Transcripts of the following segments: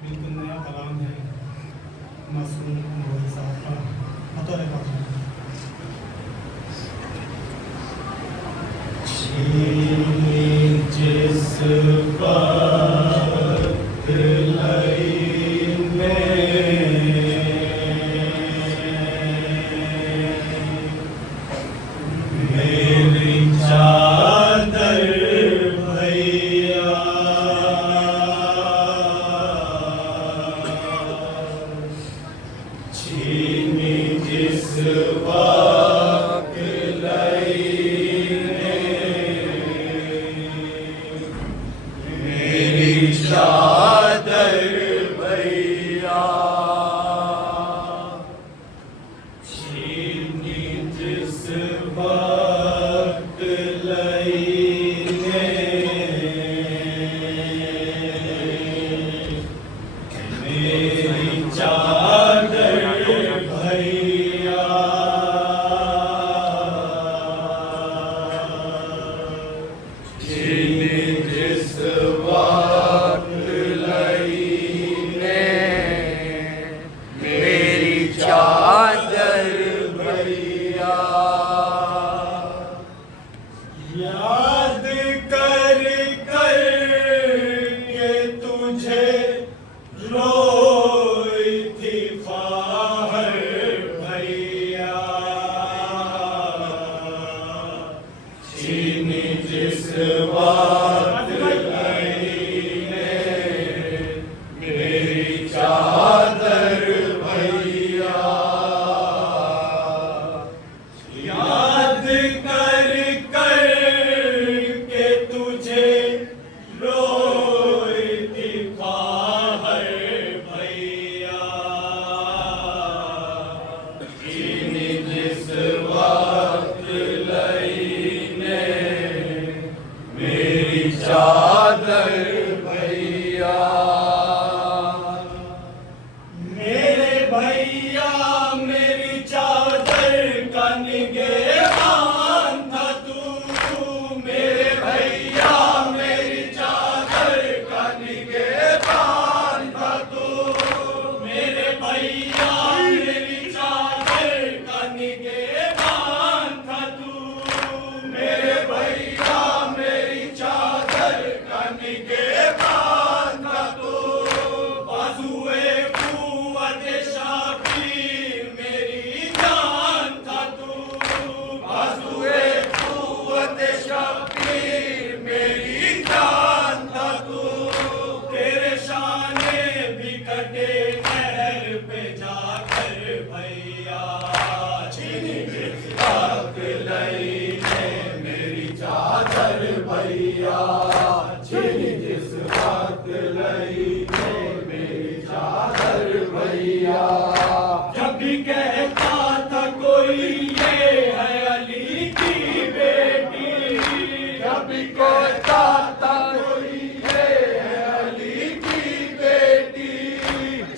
बिल्कुल नया कलाम है मासूम मोहित साहब का बतौर जिस वक्त लई मेरी चादर भैया छीनी जिस वक्त लई मेरी चादर भैया छीनी जिस वक्त लई मेरी चादर भैया छीनी जिस वक्त मेरी चादर भैया याद कर कर के तुझे रोई थी ख्वाहर भैया छीनी जिस वक्त मेरी चादर भैया याद कर कर के तुझे रोई थी ख्वाहर भैया छीनी जिस वक्त लई ने मेरी चादर भैया मेरे भैया मेरी चादर का निगहबान था तू मेरे भैया मेरी चादर का निगहबान था तू मेरे भैया मेरी चादर का निगहबान था तू मेरे भैया मेरी चादर का निगहबान था तू बाजुए कुव्वत शाबीर मेरी जान था तू बाजुए कुव्वत शाबीर मेरी जान था तू तेरे शाने भी कटे नहर पे जाकर भैया छीनी जिस वक्त लई ने मेरी चादर भैया छीनी जिस वक्त लई ने मेरी चादर भैया जब भी कहता था कोई ये है अली की बेटी जब भी कहता था कोई ये है अली की बेटी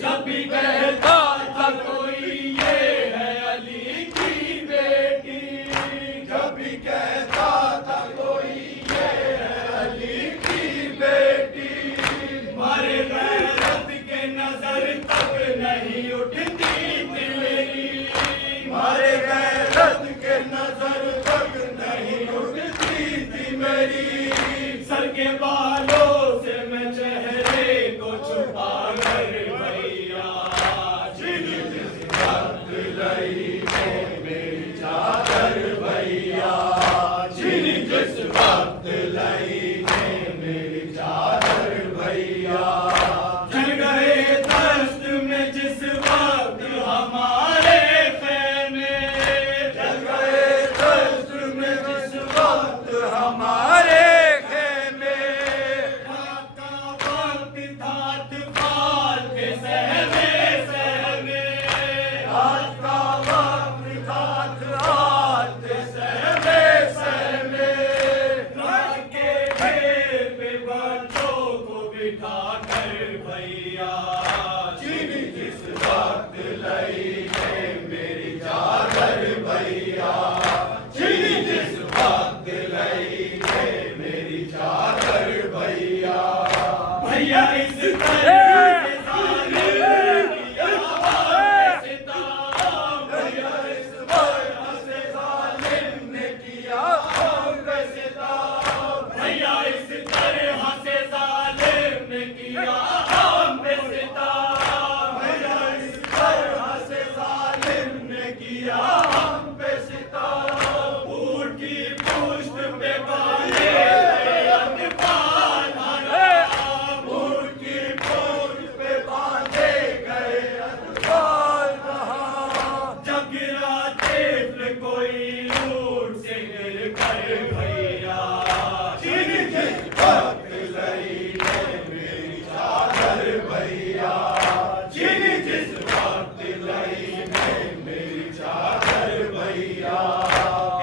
जब भी कहता था कोई ये है अली की बेटी जब भी कहता था कोई ये है अली की बेटी मारे गैरत के नजर तक नहीं उठती थी मेरी मारे गैरत के नजर तक नहीं उठती थी मेरी सर के बालों से मैं चेहरे को छुपा कर भैया छीनी जिस वक्त लई ने मेरी चादर भैया छीनी जिस वक्त लई ने मेरी चादर भैया जल गए दस्त में जिस वक्त हमारे खेमे जल गए दस्त में जिस वक्त हमारे खेमे रात का वक्त था तूफान के सहमे सहमे रात का वक्त था तूफान के सहमे सहमे रात के घेर पे बच्चों को बिठा कर भैया छीनी जिस वक्त लई ने मेरी चादर भैया छीनी जिस वक्त लई ने मेरी चादर भैया भैया इस तरह से जालिम किया हम पे सितम, भैया इस तरह से जालिम ने किया हम पे सितम, भैया इस तरह से जालिम ने किया हम पे सितम, भैया इस तरह से जालिम ने किया हम पे सितम, ऊंट की पुष्ट पे बांधे गए अनपान हराम, ऊंट की पुष्ट पे बांधे गए अनपान हराम, जब गिरा तिफल कोई ऊंट से गिर कर भैया, जिन जिस वक्त लई ने मेरी चादर भैया, जिन जिस वक्त लई ने मेरी चादर भैया,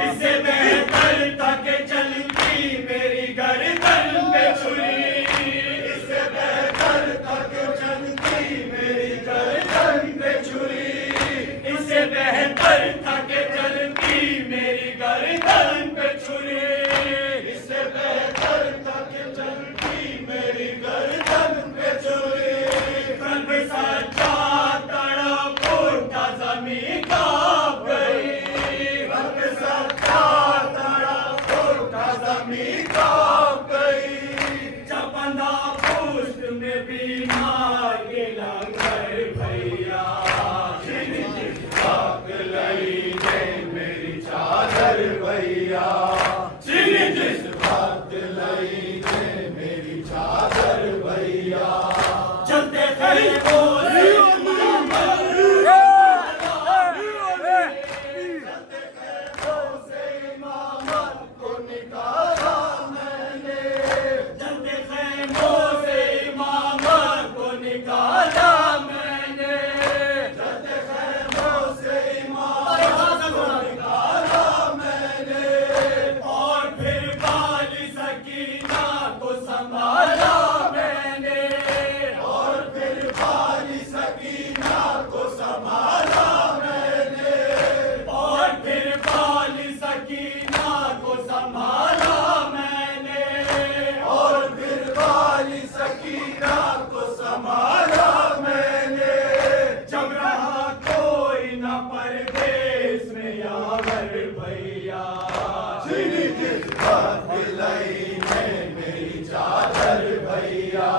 इससे बेहतर था कि चलती मेरी गर्दन पे छुरी, इससे बेहतर था कि चलती मेरी गर्दन पे छुरी, इससे बेहतर था कि चलती मेरी गर्दन पे छुरी, इससे बेहतर था कि चलती मेरी गर्दन पे छुरी, कल्ब सच्चा तड़प उठा ज़मीं कांप गई, कल्ब सच्चा तड़प उठा ज़मीं कांप गई, जब बंधा पुष्ट में बीमार के लंगर भैया, जिन जिस वक्त लई ने मेरी चादर भैया, जिन जिस वक्त लई ने मेरी चादर भैया, चलते खैमों से चलते खैमों से इमामत को निकाला मैंने, चलते खैमों से इमामत को निकाला मैंने, चलते खैमों से इमामत को निकाला मैंने, और फिर बाली सकीना को संभाला मैंने, और फिर बाली सकीना को संभाला मैंने, और फिर बाली सकीना को संभाला मैंने, और फिर बाली सकीना को संभाला मैंने, जब रहा कोई न परदेश में यावर भैया, जिन जिस वक्त लई ने मेरी चादर भैया,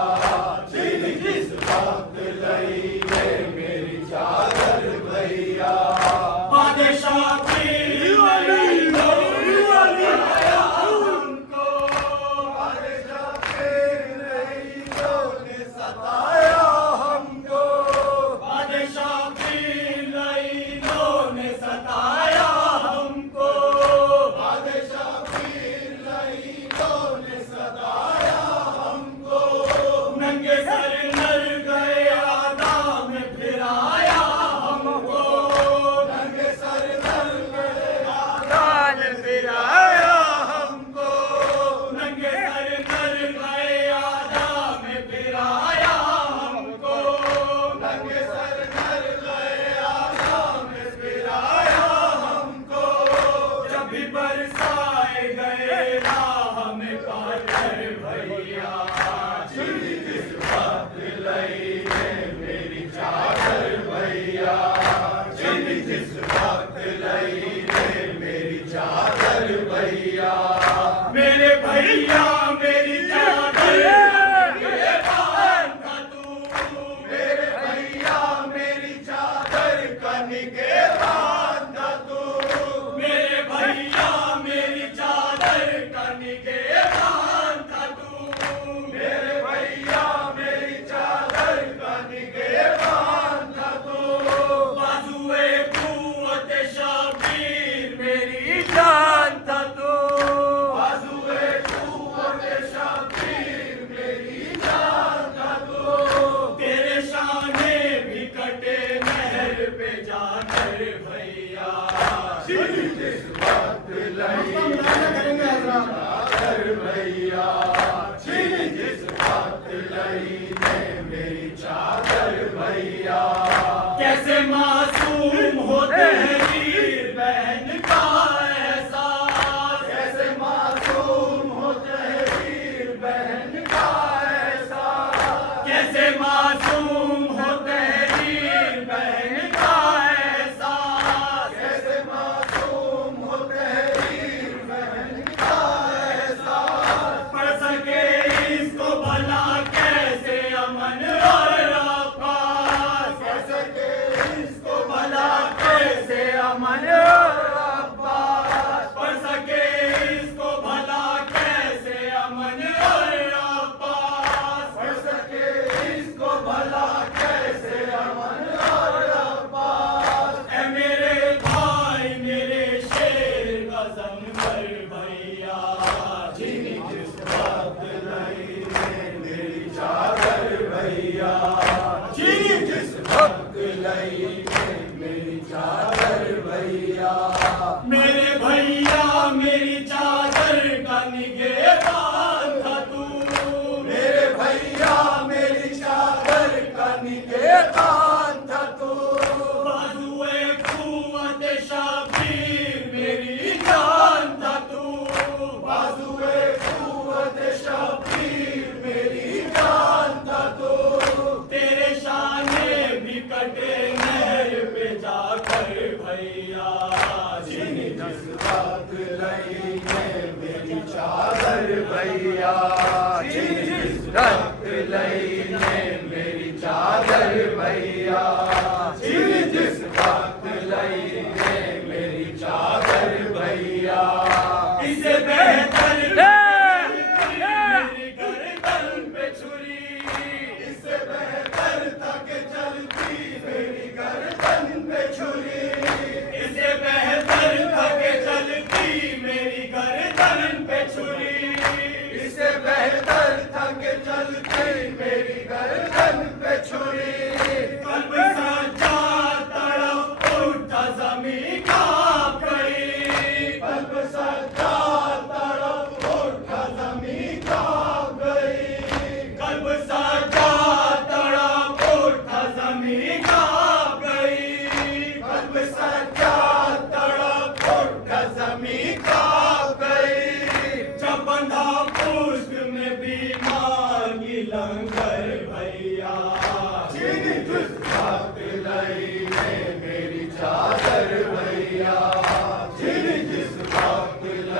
जिन जिस वक्त लई ने मेरी चादर भैया, बादशाह पीर नहीं आया हमको, बादशाह पीर नहीं ने सताया हमको, बादशाह पीर नहीं ने सताया हमको, बादशाह पीर नहीं ने सताया हमको, नंगे सर नर गए आदा में फिराया हमको, नंगे सर नर गए आदा में फिराया हमको, नंगे सर नर गए आदा में फिराया हमको, नंगे सर नर गए आदा में फिराया हमको, जब भी बरसाए गए राह में पाथर भैया, जिन जिस वक्त लई ने मेरी चादर भैया, जिन जिस वक्त लई ने मेरी चादर भैया, मेरे भैया मेरी चादर के बांध का तू, मेरे भैया मेरी चादर का निगहबान का तू, मेरे भैया मेरी चादर का निगहबान का तू, मेरे भैया मेरी चादर का निगहबान का तू, बाजुए कुव्वत शबीर मेरी जान था तू, बाजुए कुव्वत शबीर मेरी जान था तू, तेरे शाने भी कटे नहर पे जाकर भैया, जिन जिस वक्त लई चादर भैया, जिन जिस वक्त लई ने मेरी चादर भैया, कैसे मासूम होते हैं वीर बहन का एहसास, कैसे मासूम होते हैं वीर बहन का एहसास, लईने मेरी चादर भैया